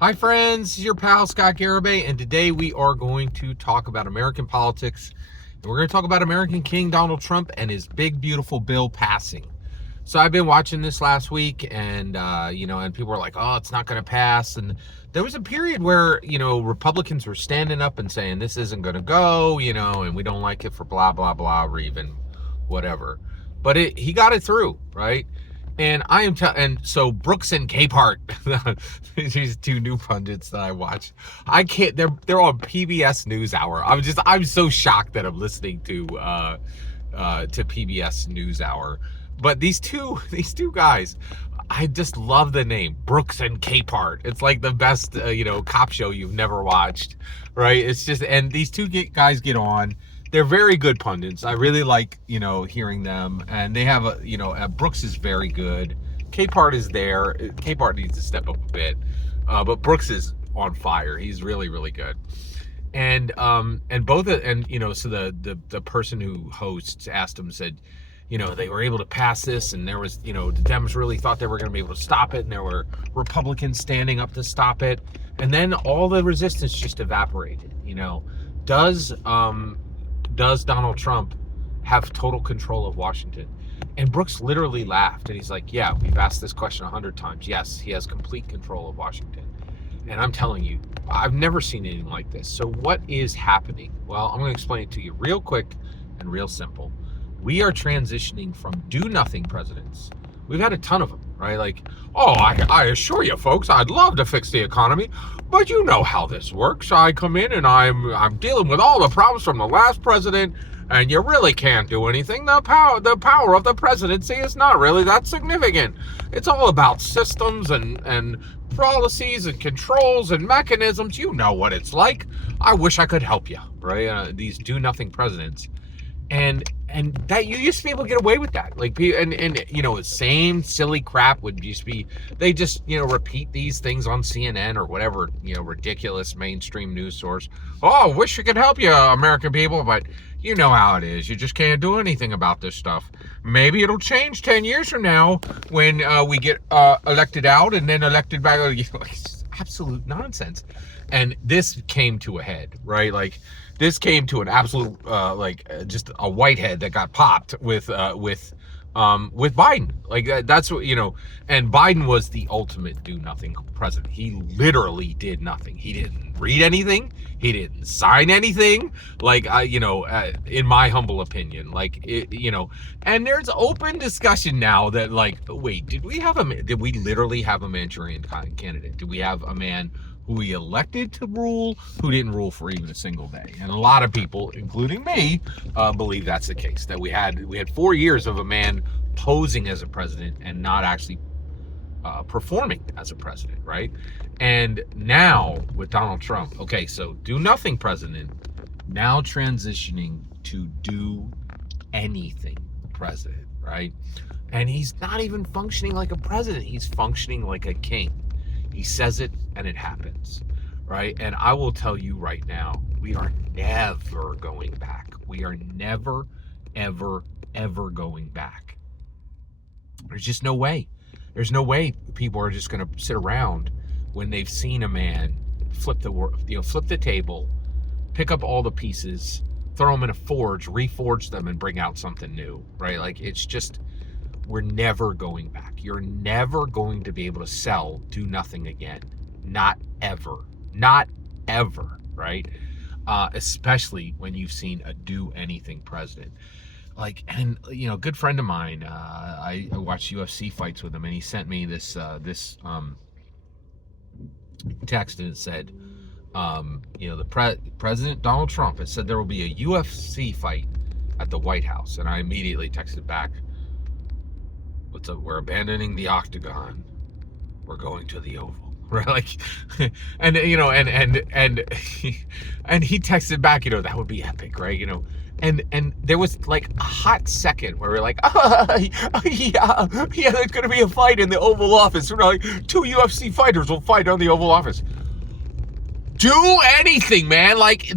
Hi friends, this is your pal Scott Garibay, and today we are going to talk about American politics. And we're going to talk about American King Donald Trump and his big, beautiful bill passing. So I've been watching this last week, and and people were like, "Oh, it's not going to pass." And there was a period where Republicans were standing up and saying, "This isn't going to go," and we don't like it for blah blah blah, or even whatever. But he got it through, right? And and so Brooks and Capehart, these two new pundits that I watch, I can't. They're on PBS NewsHour. I'm so shocked that I'm listening to PBS NewsHour. But these two guys, I just love the name Brooks and Capehart. It's like the best cop show you've never watched, right? It's just, and these two guys get on. They're very good pundits. I really like, hearing them. And they have Brooks is very good. Capehart is there. Capehart needs to step up a bit. But Brooks is on fire. He's really, really good. And both, so the person who hosts asked him, said, they were able to pass this, and there was, the Dems really thought they were going to be able to stop it, and there were Republicans standing up to stop it. And then all the resistance just evaporated. Does Donald Trump have total control of Washington? And Brooks literally laughed, and he's like, yeah, we've asked this question 100 times. Yes, he has complete control of Washington. And I'm telling you, I've never seen anything like this. So what is happening? Well, I'm going to explain it to you real quick and real simple. We are transitioning from do-nothing presidents. We've had a ton of them, right? Like, I assure you, folks, I'd love to fix the economy, but you know how this works. I come in and I'm dealing with all the problems from the last president, and you really can't do anything. The power of the presidency is not really that significant. It's all about systems and policies and controls and mechanisms. You know what it's like. I wish I could help you, right? These do-nothing presidents. And that you used to be able to get away with that, like, and same silly crap would just be, they just repeat these things on CNN or whatever ridiculous mainstream news source. Oh, wish you could help you, American people, but you know how it is. You just can't do anything about this stuff. Maybe it'll change 10 years from now when we get elected out and then elected back. It's absolute nonsense. And this came to a head, right? Like, this came to an absolute, just a whitehead that got popped with Biden. Like, that's what, and Biden was the ultimate do-nothing president. He literally did nothing. He didn't read anything. He didn't sign anything. Like, in my humble opinion, and there's open discussion now that, like, wait, did we literally have a Manchurian candidate? Did we have a man who we elected to rule, who didn't rule for even a single day? And a lot of people, including me, believe that's the case. That we had 4 years of a man posing as a president and not actually performing as a president, right? And now with Donald Trump, okay, so do nothing president, now transitioning to do anything president, right? And he's not even functioning like a president. He's functioning like a king. He says it and it happens, right? And I will tell you right now, we are never going back. We are never, ever, ever going back. There's just no way. There's no way people are just going to sit around when they've seen a man flip the table, pick up all the pieces, throw them in a forge, reforge them, and bring out something new, right? Like, it's just, we're never going back. You're never going to be able to do nothing again. Not ever. Not ever, right? Especially when you've seen a do anything president. Like, and a good friend of mine, I watched UFC fights with him, and he sent me this text, and it said, President Donald Trump has said there will be a UFC fight at the White House. And I immediately texted back, we're abandoning the octagon. We're going to the Oval, right? Like, and he texted back, that would be epic, right? And there was like a hot second where we're like, yeah, there's gonna be a fight in the Oval Office. We're like, 2 UFC fighters will fight on the Oval Office. Do anything, man. Like,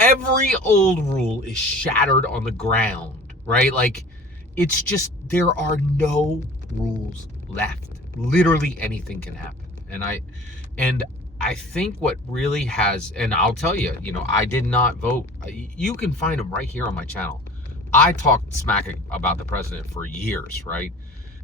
every old rule is shattered on the ground, right? Like, it's just, there are no rules left. Literally anything can happen. And I think what really has, and I'll tell you, I did not vote. You can find them right here on my channel. I talked smack about the president for years, right?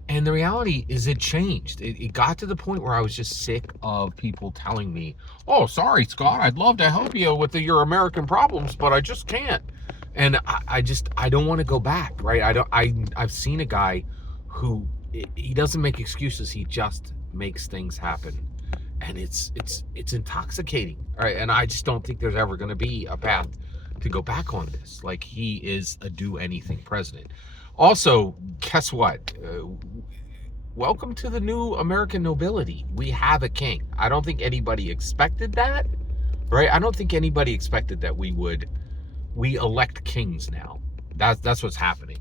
And the reality is it changed. It got to the point where I was just sick of people telling me, oh, sorry, Scott, I'd love to help you with your American problems, but I just can't. And I don't want to go back, right? I've seen a guy who, he doesn't make excuses. He just makes things happen. And it's intoxicating, right? And I just don't think there's ever going to be a path to go back on this. Like, he is a do anything president. Also, guess what? Welcome to the new American nobility. We have a king. I don't think anybody expected that, right? I don't think anybody expected that we elect kings now. That's what's happening.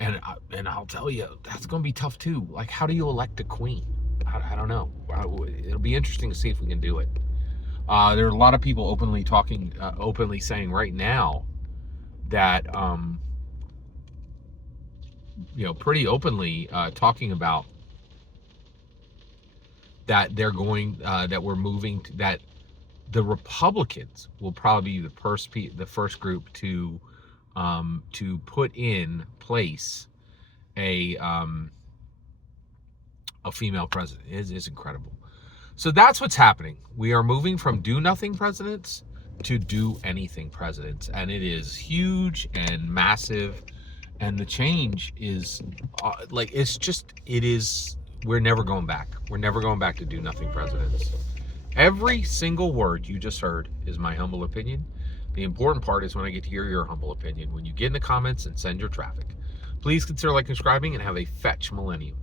And I'll tell you, that's going to be tough too. Like, how do you elect a queen? I don't know. It'll be interesting to see if we can do it. There are a lot of people openly saying right now that, pretty openly talking about that that we're moving to, that the Republicans will probably be the first group to put in place a female president. It is incredible. So that's what's happening. We are moving from do nothing presidents to do anything presidents, and it is huge and massive. And the change is we're never going back. We're never going back to do nothing presidents. Every single word you just heard is my humble opinion. The important part is when I get to hear your humble opinion, when you get in the comments and send your traffic. Please consider liking, subscribing, and have a fetch millennium.